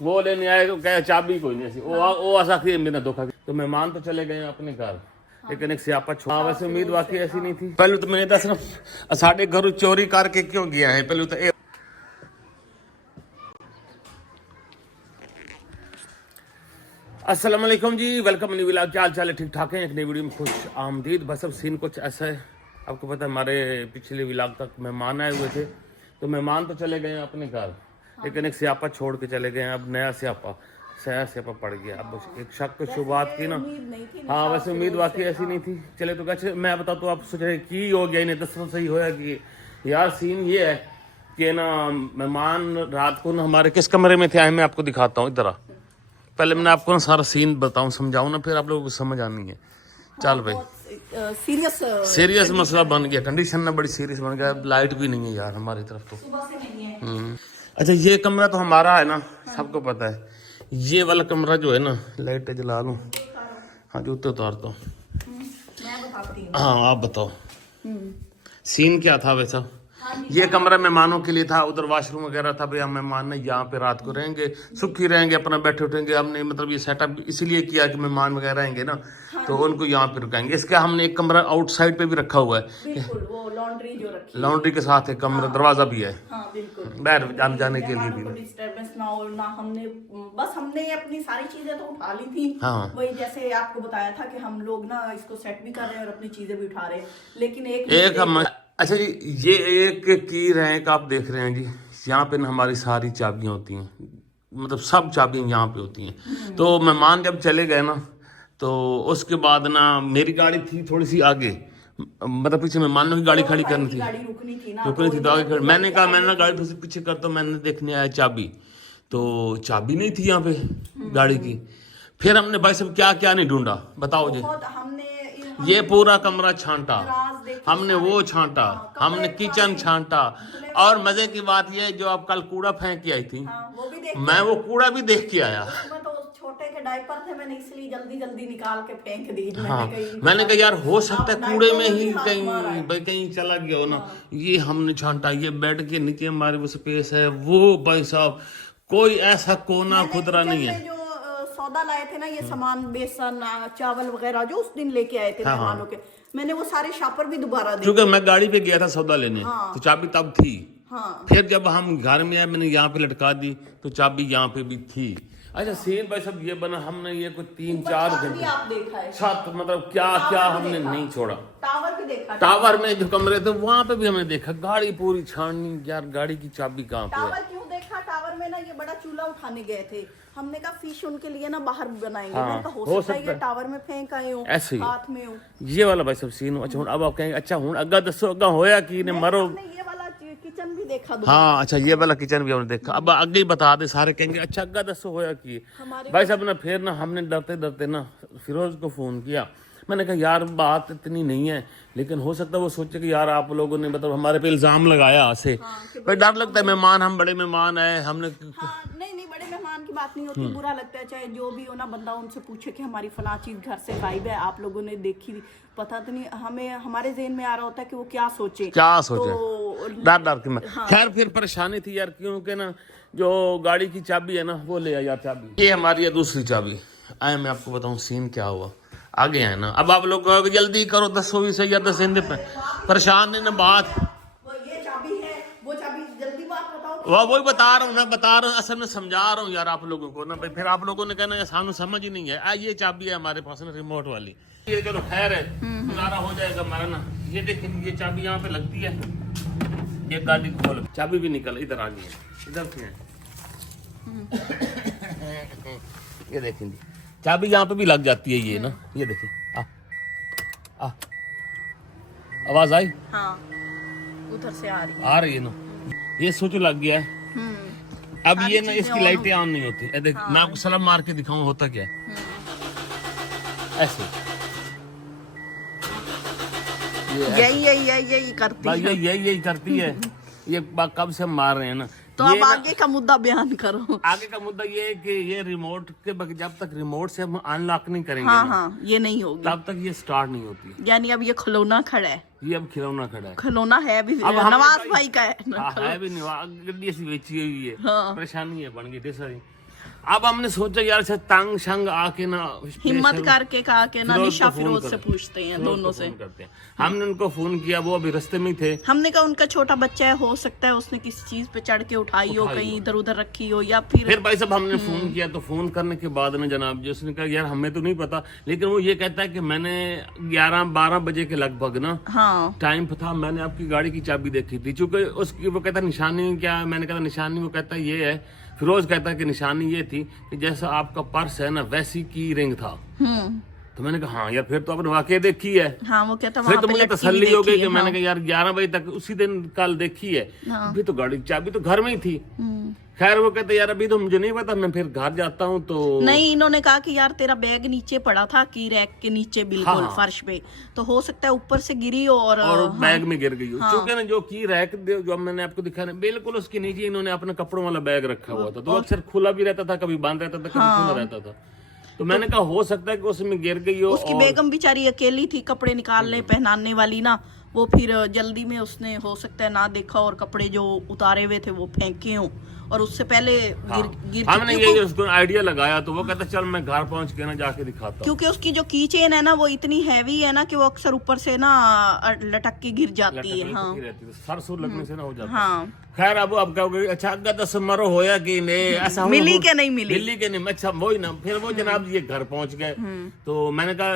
वो लेने आए तो कहे चाबी कोई नहीं सी वो ऐसा मेरा धोखा। तो मेहमान तो चले गए अपने घर, लेकिन एक सियापा छोड़ा। वैसे उम्मीद वाकई ऐसी नहीं थी। पहले तो मैंने दस ना साढ़े घर चोरी करके क्यों गया है। पहले तो अस्सलाम वालेकुम जी, वेलकम न्यू व्लॉग। क्या हाल चाल है? ठीक ठाक है। एक नई वीडियो में खुश आमदीद। बस अब सीन कुछ ऐसा है, आपको पता है हमारे पिछले व्लॉग तक मेहमान आए हुए थे, तो मेहमान तो चले गए अपने घर, लेकिन एक स्यापा छोड़ के चले गए। अब नया स्यापा स्यापा पड़ गया। अब एक शक की शुरुआत की ना। हाँ वैसे उम्मीद वाकई ऐसी नहीं थी। चले तो कैसे मैं बताऊँ तो आप सोच रहे की हो गया, इन्हें दस सही होया कि यार सीन ये है कि ना मेहमान रात को ना हमारे किस कमरे में थे आए, मैं आपको दिखाता हूँ। इधर पहले मैंने आपको ना सारा सीन बताऊं, समझाऊं ना, फिर आप लोगों को समझ आनी है। चल भाई सीरियस मसला बन गया, कंडीशन ना बड़ी सीरियस बन गया। लाइट भी नहीं है यार हमारी तरफ तो सुबह से नहीं है। अच्छा ये कमरा तो हमारा है ना, सबको पता है। ये वाला कमरा जो है ना, लाइट जला लूं। हाँ जूते उतारता हूँ। हाँ आप बताओ सीन क्या था वैसा। ये कमरा मेहमानों के लिए था, उधर वॉशरूम वगैरह था। भाई हम मेहमान ने यहाँ पे रात को रहेंगे, सुखी रहेंगे, अपना बैठे उठेंगे। हमने मतलब ये सेटअप इसलिए किया कि मेहमान वगैरह आएंगे ना, तो उनको यहाँ पे रुकाएंगे। इसका हमने एक कमरा आउटसाइड पे भी रखा हुआ है, वो लॉन्ड्री जो रखी, लॉन्ड्री के साथ एक कमरा दरवाजा भी है बाहर जाने के लिए भी। डिस्टर्बेंस ना हो ना। हमने अपनी सारी चीजें तो उठा ली थी। हाँ वही जैसे आपको बताया था कि हम लोग ना इसको सेट भी कर रहे हैं और अपनी चीजें भी उठा रहे हैं, लेकिन एक हम अच्छा जी ये एक की रैंक आप देख रहे हैं जी, यहाँ पे ना हमारी सारी चाबियाँ होती हैं, मतलब सब चाबियाँ यहाँ पे होती हैं। तो मेहमान जब चले गए ना, तो उसके बाद ना मेरी गाड़ी थी थोड़ी सी आगे, मतलब पीछे मेहमानों की गाड़ी खड़ी करनी थी, रुकनी थी ना, रुकनी थी तो आगे खड़ी। मैंने कहा मैंने गाड़ी थोड़ी सी पीछे कर, तो मैंने देखने आया चाबी, तो चाबी नहीं थी यहाँ पे गाड़ी की। फिर हमने भाई सब क्या क्या नहीं ढूंढा बताओ जी। ये पूरा कमरा छांटा हमने, वो छांटा हमने, किचन छांटा। और मजे की बात ये जो आप कल कूड़ा फेंक के आई थी, मैं वो कूड़ा भी देख के आया। तो छोटे के डायपर थे, मैंने इसलिए जल्दी जल्दी निकाल के फेंक दी। हाँ मैंने कहा यार हो सकता है कूड़े में ही कहीं भाई कहीं चला गया हो ना। ये हमने छांटा, ये बेड के नीचे हमारे वो स्पेस है, वो भाई साहब कोई ऐसा कोना खुदरा नहीं है। सौदा लाए थे ना, ये सामान बेसन चावल वगैरह जो उस दिन लेके आए थे मेहमानों के, मैंने वो सारे शापर भी दोबारा दे, क्योंकि मैं गाड़ी पे गया था सौदा लेने। हाँ। तो चाबी तब थी। हाँ। फिर जब हम घर में आए मैंने यहाँ पे लटका दी, तो चाबी यहाँ पे भी थी। अच्छा सीन भाई सब ये बना, हमने ये कोई 3-4 घंटे आप देखा है छत, मतलब क्या क्या हमने नहीं छोड़ा। टावर भी देखा, टावर में जो कमरे थे वहां पे भी हमने देखा। गाड़ी पूरी छाननी यार, गाड़ी की चाबी कहाँ पे है। टावर क्यों देखा? टावर में ना ये बड़ा चूल्हा उठाने गए थे, हमने कहा फिश उनके लिए ना बाहर बनाएंगे। हाँ, हो सकता है ये टावर में फेंक आए हो, ऐसे ही हाथ में हो। ये वाला भाई सब सीन। अच्छा अब आप कहेंगे अच्छा हूँ अग्गा दसो अग्गा होया कि ने मरो। ये वाला किचन भी देखा। हाँ अच्छा ये वाला किचन भी हमने देखा। अब आगे ही बता दे, सारे कहेंगे अच्छा अग्गा दसो होया कि भाई साहब ना। फिर ना हमने डरते डरते ना फिरोज को फोन किया। मैंने कहा यार बात इतनी नहीं है, लेकिन हो सकता है वो सोचे कि यार आप लोगों ने मतलब हमारे पे इल्जाम लगाया से। भाई डर लगता है, मेहमान हम बड़े मेहमान आए हमने। नहीं बड़े मेहमान की बात नहीं होती, बुरा लगता है चाहे जो भी हो ना। बंदा उनसे पूछे कि हमारी फला चीज घर से गायब है, आप लोगों ने देखी, पता तो नहीं, हमें हमारे जेहन में आ रहा होता है कि वो क्या सोचे तो डर डर के। खैर फिर परेशानी थी यार, क्योंकि ना जो गाड़ी की चाबी है ना वो ले आया चाबी। ये हमारी है दूसरी चाबी। आए मैं आपको बताऊं सीन क्या हुआ आगे है ना। अब आप लोग जल्दी करो, 10 भी सही या 10 परेशान नहीं ना बात। ये चाबी है, वो चाबी, जल्दी बात बताओ। वही बता रहा हूँ ना, बता रहा हूँ, असल में समझा रहा हूँ यार आप लोगों को ना। भाई फिर आप लोगों ने कहना है सानू समझ ही नहीं है। ये चाबी है हमारे पास ना, रिमोट वाली। ये चलो खैर है, गुजारा हो जाएगा हमारा ना। ये देखिए ये चाबी यहाँ पे लगती है, ये गाड़ी खोल, चाबी भी निकल इधर आ गई है, इधर से है। ये देखेंगे चाबी यहाँ पे भी लग जाती है ये ना। ये देखिए आवाज आई। हाँ उधर से आ रही है ना। ये सोचो लग गया है। अब ये ना इसकी लाइटें ऑन नहीं होती। देख मैं आपको सलाम मार के दिखाऊं होता क्या ऐसे। यही करती है, यही करती है। ये कब से मार रहे हैं ना। तो अब आगे का मुद्दा बयान करो। आगे का मुद्दा ये है कि ये रिमोट के जब तक रिमोट से हम अनलॉक नहीं करेंगे हाँ ये नहीं होगी, तब तक ये स्टार्ट नहीं होती। यानी अब ये खिलौना खड़ा है, ये अब खिलौना खड़ा है। खिलौना है भी नवाज भाई का है भी गड्डी ऐसी बेची हुई है। परेशानी है बन गई सारी। अब हमने सोचा यार से तंग शंग आके ना हिम्मत करके कहा के ना फिरोज निशा को फोन फिरोज से करें। पूछते हैं दोनों से। फोन करते हैं। हमने उनको फोन किया, वो अभी रास्ते में ही थे। हमने कहा उनका छोटा बच्चा है, हो सकता है उसने किसी चीज पे चढ़ के उठाई हो, कहीं इधर उधर रखी हो, या फिर भाई साहब हमने फोन किया, तो फोन करने के बाद में जनाब जी उसने कहा यार हमें तो नहीं पता, लेकिन वो ये कहता है कि मैंने 11-12 बजे के लगभग ना हाँ टाइम था, मैंने आपकी गाड़ी की चाबी देखी थी। चूंकि उसकी वो कहता निशानी क्या है, मैंने कहा निशानी, वो कहता ये है, फिरोज कहता है कि निशानी ये थी कि जैसा आपका पर्स है ना वैसी की रिंग था। तो मैंने कहा हाँ यार फिर तो आपने वाकई देखी है। हाँ वो कहता फिर वहाँ तो पे मुझे लटकी तसल्ली हुई हो गई देखी कि है, मैंने कहा यार 11 बजे तक उसी दिन कल देखी है, अभी तो गाड़ी की चाबी तो घर में ही थी। खैर वो कहते यार अभी तो मुझे नहीं पता, मैं फिर घर जाता हूँ। तो नहीं, इन्होंने कहा कि यार तेरा बैग नीचे पड़ा था की रैक के नीचे बिल्कुल हाँ। फर्श पे, तो हो सकता है ऊपर से गिरी और बैग में गिर गई हो। चूंकि ना जो की रैक जो मैंने आपको दिखा ना बिल्कुल उसके नीचे इन्होंने अपने कपड़ों वाला बैग रखा हुआ था, तो अक्सर खुला भी रहता था, कभी बंद रहता था, कभी खुला रहता था। तो मैंने कहा हो सकता है कि उसमें गिर गई हो। उसकी बेगम बेचारी अकेली थी, कपड़े निकालने पहनाने वाली ना, वो फिर जल्दी में उसने हो सकता है ना देखा और कपड़े जो उतारे हुए थे वो फेंके हों, और उससे पहले गिर हमने ये उसको आइडिया लगाया, तो वो कहता चल मैं घर पहुंच के ना जाके दिखाता हूँ। क्योंकि उसकी जो की चेन है ना वो इतनी हैवी है ना कि वो अक्सर ऊपर से ना लटक के गिर जाती है। हाँ सर सुर लगने से ना हो जाता। हाँ खैर अब क्या हो गई, अच्छा अगर 10 मरो होया कि नहीं, ऐसा मिली के नहीं मिली, मिली के नहीं, अच्छा वही ना। फिर वो जनाब ये घर पहुंच गए, तो मैंने कहा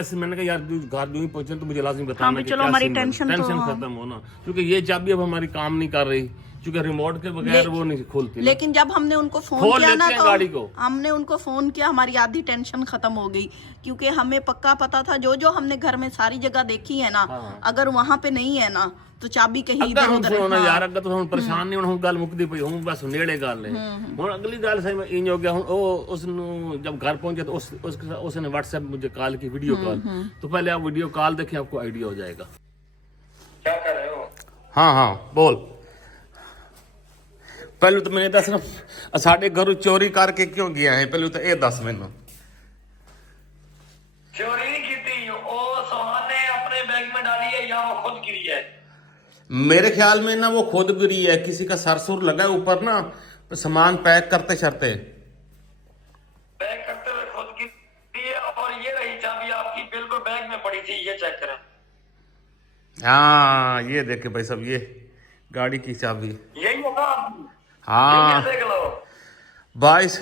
यार घर जो ही पहुंचे तो मुझे लाजिम बताना कि चलो हमारी टेंशन खत्म होना, क्योंकि ये चाबी अब हमारी काम नहीं कर रही, क्योंकि रिमोट के बगैर वो नहीं खुलती। लेकिन जब हमने उनको फोन किया ना तो हमने उनको फोन किया, हमारी आधी टेंशन खत्म हो गई, क्योंकि हमें पक्का पता था जो हमने घर में सारी जगह देखी है ना, अगर वहां पे नहीं है ना तो चाबी कहीं इधर उधर है। यार अगर तो हम परेशान नहीं होना, गल मुकदी पई हूं, बस नेड़े गल है। हुन अगली गल सही में इंज हो गया, हुन उसनु जब घर पहुंचे तो उसने व्हाट्सएप मुझे कॉल की, वीडियो कॉल। तो पहले आप वीडियो कॉल देखें, आपको आइडिया हो जाएगा। क्या कर रहे हो? हाँ बोल। पहले तो मैंने दस ना साढ़े घर चोरी करके क्यों गया है, पहले तो ये दस मैनू। चोरी नहीं की थी, ओ सोहान ने अपने बैग में डाली है या वो खुद गिरी है? मेरे ख्याल में ना वो खुद गिरी है, किसी का सरसुर लगा ऊपर ना, सामान पैक करते चढ़ते पैक करते हुए खुद गिरी है, और ये रही चाबी आपकी बिल्कुल बैग में पड़ी थी, ये चेक करें। हाँ ये देखे भाई सब, ये गाड़ी की चाबी यही होगा आपकी? हाँ देख लो 22।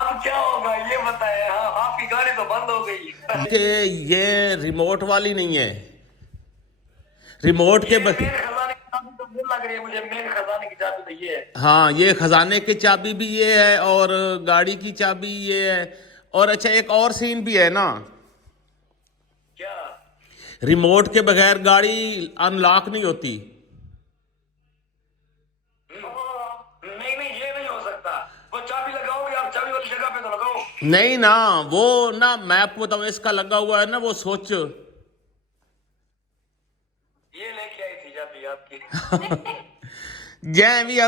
अब क्या होगा ये बताए? हाँ आपकी गाड़ी तो बंद हो गई। कि ये रिमोट वाली नहीं है, रिमोट के मेन खजाने की चाबी तो वो लग रही है मुझे, मेन खजाने की चाबी तो ये है। हाँ ये खजाने की चाबी भी ये है, और गाड़ी की चाबी ये है, और अच्छा एक और सीन भी है ना, क्या? रिमोट के बगैर गाड़ी अनलॉक नहीं होती। नहीं ये नहीं हो सकता, वो चाबी लगाओगे आप चाबी वाली जगह पे तो लगाओ। नहीं ना, वो ना मैं आपको बताऊं, इसका लगा हुआ है ना वो सोच, ये लेके आई थी चाबी आपकी। जै भी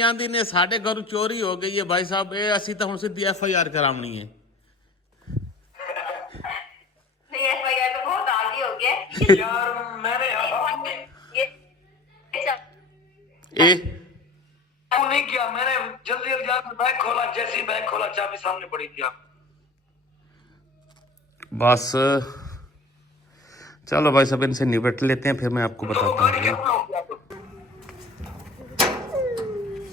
आंदी ने साढ़े घर चोरी हो गई है भाई साहब, ये असी तो हम सीधी FIR करावनी है। FIR तो बहुत आगे हो गया यार मैंने ए नहीं किया, मैंने जल्दी आकर बैग खोला, जैसे ही बैग खोला चाबी सामने पड़ी थी। आप बस चलो भाई सब इनसे निपट लेते हैं, फिर मैं आपको बताता हूँ।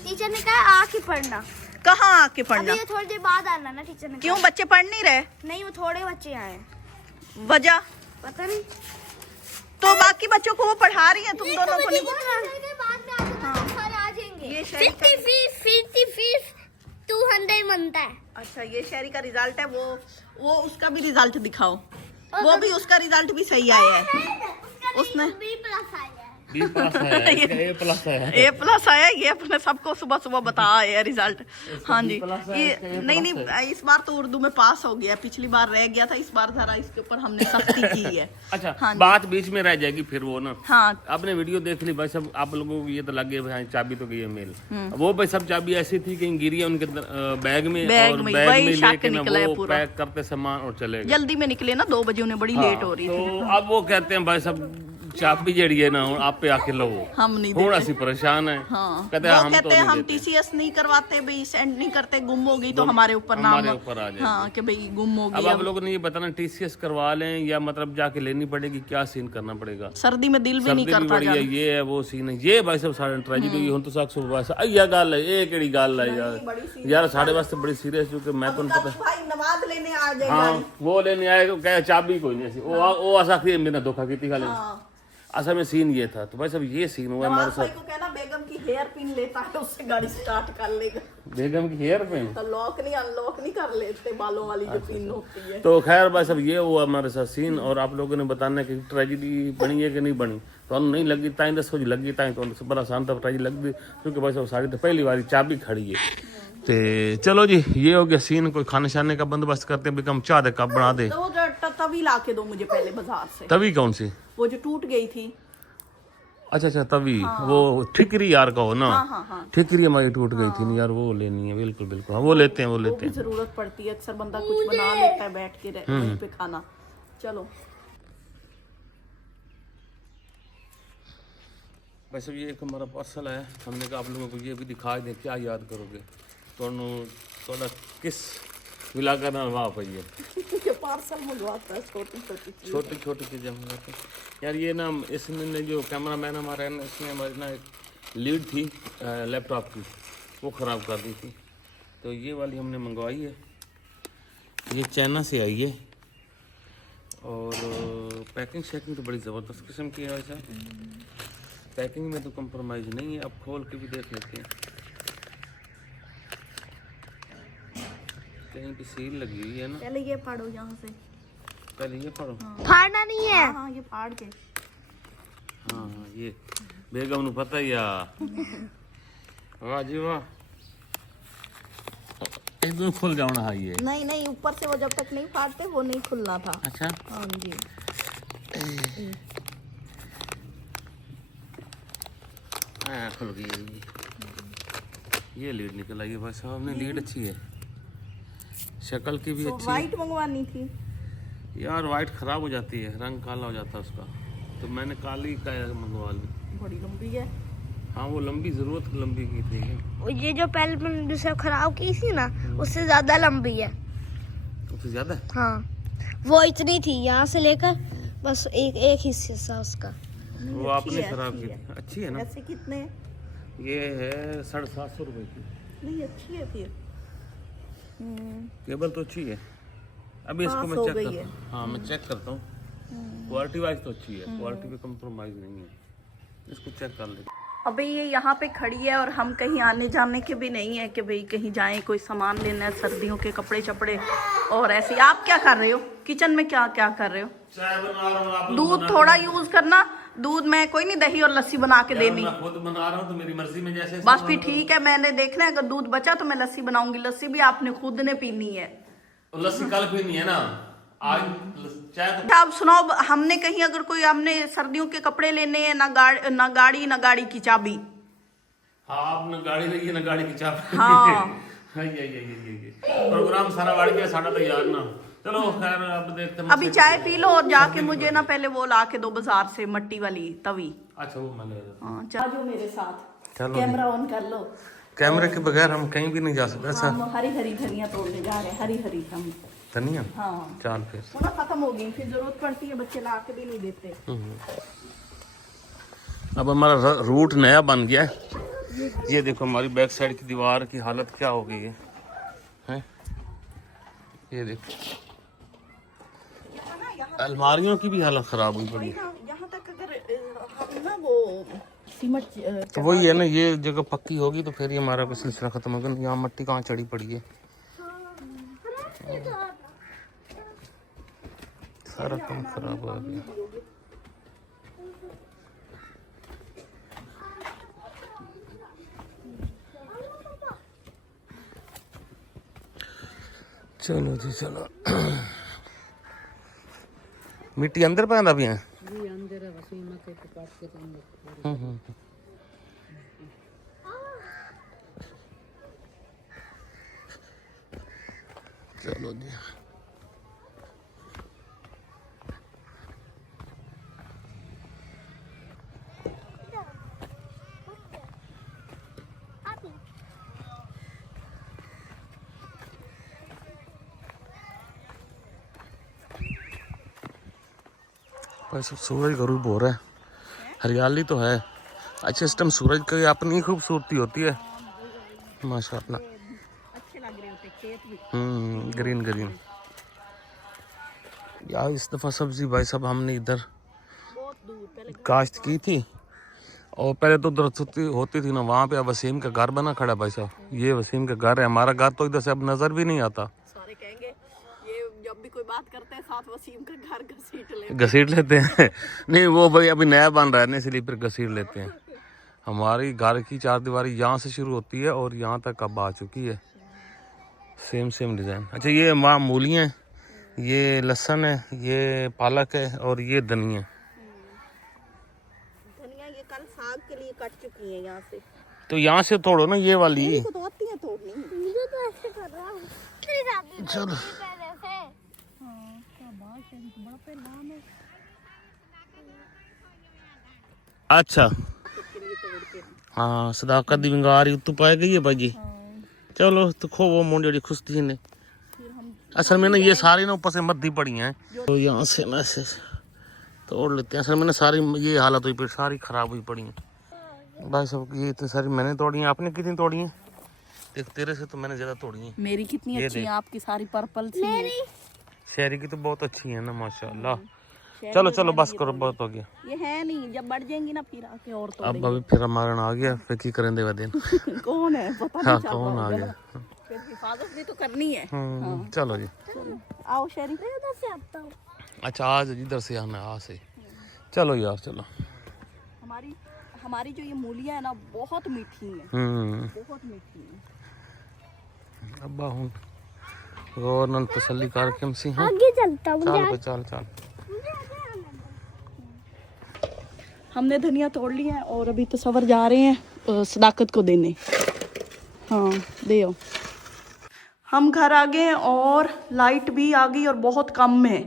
टीचर ने कहा आके पढ़ना। कहाँ आके पढ़ना? अभी ये थोड़ी देर बाद आना ना, टीचर ने क्यों बच्चे पढ़ नहीं रहे? नहीं वो थोड़े बच्चे आए, वजह पता नहीं। तो बाकी बच्चों को वो पढ़ा रही है, तुम दोनों को नहीं। ये शहरी का- फीस 200 बनता है। अच्छा ये शहरी का रिजल्ट है, वो उसका भी रिजल्ट दिखाओ, वो भी उसका रिजल्ट भी सही आया है। उसने A+ आया, ये अपने सबको सुबह सुबह बता आया रिजल्ट। हाँ जी ये नहीं इस बार तो उर्दू में पास हो गया, पिछली बार रह गया था, इस बार जरा इसके ऊपर हमने सख्ती की है। अच्छा हाँ बात बीच में रह जाएगी फिर वो ना। हाँ आपने वीडियो देख ली भाई सब, आप लोगों को ये तो लग गया भाई चाबी तो गई है मेल, वो भाई सब चाबी ऐसी थी कि गिरी है उनके बैग में, और में, बैग वही में शक लेके ना निकला है वो पूरा। पैक करते सामान और चले गए। जल्दी में निकले ना, 2 बजे उन्हें बड़ी लेट हो रही थी। तो अब वो कहते हैं भाई सब चाबी जड़ी है ना आप पे आके लो हम नहीं थोड़ा सी परेशान है हाँ कहते वो हम तो कहते हैं नहीं हम देते। टीसीएस नहीं करवाते भाई, सेंड नहीं करते, गुम होगी तो हमारे ऊपर नाम, हमारे ऊपर आ जाएगी। हाँ कि भाई गुम अब होगी। आप लोगों ने ये बताना टीसीएस करवा लें या मतलब जाके लेनी पड़ेगी, क्या सीन करना पड़ेगा? सर्दी में दिल भी नहीं सर्दी भी करता बड़ी है, ये है वो सीन है, ये भाई सब सारे ट्रेजेडी हुन तो साख सुबह बस अय्या गल है, ये केड़ी गल है यार, यार साढ़े वास्ते बड़ी सीरियस, क्योंकि मैं तो पता भाई नमाज लेने आ जाए हाँ वो लेने आए तो कहे चाबी कोई नहीं सी वो आसा कि मेरा धोखा की खाली असल में सीन ये था। तो भाई सब ये सीन हुआ हमारे भाई साथ। को कहना बेगम की हेयर पिन लेता है, उससे गाड़ी स्टार्ट कर लेगा। बेगम की हेयर पिन तो लॉक नहीं अनलॉक नहीं कर लेते, बालों वाली जो पिन होती है। तो खैर भाई सब ये हुआ हमारे साथ सीन। और आप लोगों ने बताना कि ट्रेजेडी बनी है कि नहीं बनी, तो नहीं लगी ताई दसो जी लगी ताई तो बड़ा आसान था ट्रेजेडी लग गई, क्योंकि भाई सब सारी तो पहली बारी चाबी खड़ी है। तो चलो जी ये हो गया सीन, कोई खाने शाने का बंदोबस्त करते हैं, बेगम चाह दे कब बना दे। तो वो तवी ला के दो मुझे पहले बाजार से, तभी कौन सी? वो जो टूट गई थी। अच्छा अच्छा तभी वो ठिकरी यार का हो ना, हाँ। ठिकरी हमारी टूट गई थी ना यार, वो लेनी है। बिल्कुल बिल्कुल हाँ वो लेते हैं वो लेते हैं। जरूरत पड़ती है अक्सर, बंदा कुछ बना लेता है बैठ के वहीं पे खाना। चलो वैसे ये एक हमारा पार्सल है, हमने कहा आप लोगों को ये भी दिखा दें, क्या याद करोगे थोड़ा किस इलाका ना वाह पाइए पार्सल मंगवाता है छोटी छोटी चीज़ें मंगवाते हैं यार। ये ना इसने जो कैमरा मैन हमारा है ना, इसने हमारी ना एक लीड थी लैपटॉप की, वो ख़राब कर दी थी, तो ये वाली हमने मंगवाई है। ये चाइना से आई है और पैकिंग शैकिंग तो बड़ी ज़बरदस्त किस्म की है। वैसा पैकिंग में तो कंप्रोमाइज़ नहीं है। अब खोल के भी देख लेते हैं, कहीं पे सील लगी हुई है ना। पहले ये फाड़ो यहाँ से, पहले ये फाड़ो। फाड़ना नहीं है। हाँ ये फाड़ के। हाँ ये बेगम नू पता ही आ। वाह जी वाह, एकदम खुल जाना है ये। नहीं नहीं ऊपर से वो जब तक नहीं फाड़ते वो नहीं खुलना था। अच्छा हाँ जी हाँ खुल गई। ये लीड निकल आई है भाई साहब, हमने लीड अच्छी है, शक्ल की भी अच्छी है। वाइट मंगवानी थी यार वाइट ख़राब हो जाती है, रंग काला हो जाता है उसका, तो मैंने काली का मंगवा ली। बड़ी लंबी है। हाँ वो लंबी ज़रूरत लंबी की थी। ये जो पहले मैंने दूसरा खराब की थी ना, उससे ज्यादा लंबी है। उससे ज़्यादा हाँ वो इतनी थी, यहाँ से लेकर बस एक हिस्सा उसका। वो आपने खराब की थी। अच्छी है ना? ऐसे कितने? ये है 750 रुपये की। नहीं अच्छी है फिर। केबल तो अच्छी है। अभी इसको मैं चेक करता हूँ। हाँ मैं चेक करता हूँ, क्वालिटी वाइज तो अच्छी है, क्वालिटी पे कंप्रोमाइज़ नहीं है, इसको चेक कर लेते। अभी ये यहाँ पे खड़ी है और हम कहीं आने जाने के भी नहीं है कि भाई कहीं जाएं, कोई सामान लेना है, सर्दियों के कपड़े चपड़े और ऐसे। आप क्या कर रहे हो किचन में? क्या क्या कर रहे हो? चाय बना रहा हूँ। आप दूध थोड़ा यूज करना, दूध में कोई नहीं, दही और लस्सी बना के देनी। मैं खुद बना रहा हूँ तो मेरी मर्जी में जैसे बस फिर ठीक है, मैंने देखना है अगर दूध बचा तो मैं लस्सी बनाऊंगी। लस्सी भी आपने खुद ने पीनी है। लस्सी कल पीनी है ना, आज चाय तो। आप सुनाओ, हमने कहीं अगर कोई हमने सर्दियों के कपड़े लेने हैं, ना गाड़ी की चाबी। हाँ आपने गाड़ी लगी है ना, गाड़ी की चाबी। हाँ ये प्रोग्राम सारा वाड़ी के साढ़ा तैयार ना। चलो खैर अब देखते हैं। अभी चाय पी लो और जाके मुझे ना पहले वो ला के दो बाजार से, मट्टी वाली तवी। अच्छा वो मैं ले लेता हूँ। हाँ चलो मेरे साथ, चलो कैमरा ऑन कर लो। कैमरे के बगैर हम कहीं भी नहीं जा सकते। अच्छा हम हरी हरी धनिया तोड़ने जा रहे हैं, हरी हरी हम। धनिया हाँ चाल फिर वो ना खत्म हो गई, फिर जरूरत पड़ती है, बच्चे ला के भी नहीं देते। अब हमारा रूट नया बन गया है। ये देखो हमारी बैक साइड की दीवार की हालत क्या हो गई है, हैं? ये देखो अलमारियों की भी हालत खराब हुई पड़ी। यहाँ तक अगर ना वो सीमेंट तो वही है ना, ये जगह पक्की होगी तो फिर ये हमारा भी सिलसिला खत्म होगा। यहाँ मट्टी कहाँ चढ़ी पड़ी है, सारा काम खराब हो गया। चलो जी चलो। मिट्टी अंदर पैदा भी है। चलो जी भाई सब सूरज गरूब हो रहा है, हरियाली तो है। अच्छा इस टाइम सूरज की अपनी खूबसूरती होती है माशाल्लाह। अच्छे लग रहे होते खेत भी। Green green. यार इस दफ़ा सब्जी भाई साहब हमने इधर बहुत दूर पहले काश्त की थी, और पहले तो उधर होती थी ना, वहाँ पे अब वसीम का घर बना खड़ा भाई साहब। ये वसीम का घर है, हमारा घर तो इधर से अब नज़र भी नहीं आता। सारे कहेंगे ये जब भी कोई बात करते हैं साथ वसीम का घर घसीट लेते हैं। नहीं वो भाई अभी नया बन रहा है ना, इसलिए फिर घसीट लेते हैं। हमारी घर की चारदीवारी यहाँ से शुरू होती है और यहाँ तक अब आ चुकी है, सेम डिज़ाइन। अच्छा ये वहाँ मूलियाँ, ये लहसुन है, ये पालक है और ये धनिया। धनिया ये कल साग के लिए कट चुकी है यहाँ से। तो यहाँ से तोड़ो ना ये वाली। मेरी को तो आती है तोड़नी। मुझे तो ऐसे कर रहा हूँ। चलो अच्छा हाँ सदाकत दी विंगारी उत्तू पाए गई है भाजी। चलो तो खो वो मोड़ी खुशती ने। असल में ना ये सारी ना ऊपर से मद्दी पड़ी हैं, तो यहाँ से ना ऐसे तोड़ लेते हैं। असल में ना सारी ये हालत हुई, फिर सारी खराब हुई पड़ी हैं भाई सब। ये इतनी सारी मैंने तोड़ी हैं, आपने कितनी तोड़ी हैं? देख तेरे से तो मैंने ज्यादा तोड़ी हैं। मेरी कितनी अच्छी है, आपकी सारी पर्पल सी है। शहरी की तो बहुत अच्छी है ना माशाल्लाह। चलो चलो बस करो, बहुत हो गया। ये है नहीं, जब बढ़ जाएंगी ना फिर आके और तो अब अभी फिर हमारा आ गया, फिर की करें देवा दिन। कौन है पता नहीं हाँ चल कौन रहा आ है। गया। फिर हिफाजत भी तो करनी है। चलो जी। आओ शहरी। से आता हूँ। अच्छा आज इधर से आना है, आज से। चलो यार चलो। हमारी हमारी जो ये मूलियाँ है ना बहुत मीठी है, बहुत मीठी है। अब्बा हूँ और नन तसल्ली करके हम सी हैं। आगे चलता हूँ। चल पे चल चल। हमने धनिया तोड़ लिया है और अभी तो सवर जा रहे हैं सदाकत को देने। हाँ दे आओ। हम घर आ गए और लाइट भी आ गई और बहुत कम है।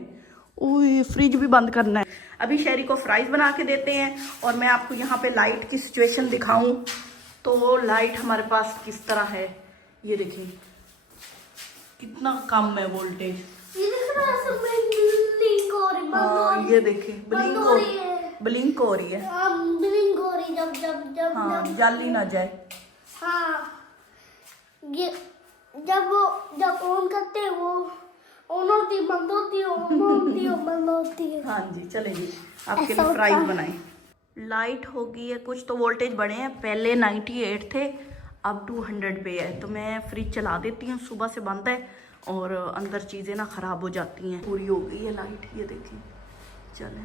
फ्रिज भी बंद करना है। अभी शहरी को फ्राइज बना के देते हैं और मैं आपको यहाँ पे लाइट की सिचुएशन दिखाऊं तो लाइट हमारे पास किस तरह है ये देखिए, कितना कम है वोल्टेज। हाँ ये देखिए ब्लिंक हो रही है। ब्लिंक हो रही जब हाँ जल ही ना जाए। हाँ ये जब ऑन करते हैं वो ऑन होती है, बंद होती है, ऑन होती है, बंद होती है। हाँ जी चलेगी, आपके लिए फ्राइज बनाए। लाइट हो गई है, कुछ तो वोल्टेज बढ़े हैं, पहले 98 थे अब 200 पे है। तो मैं फ्रिज चला देती हूँ, सुबह से बंद है और अंदर चीज़ें ना ख़राब हो जाती हैं। पूरी हो गई है लाइट, ये देखिए चले।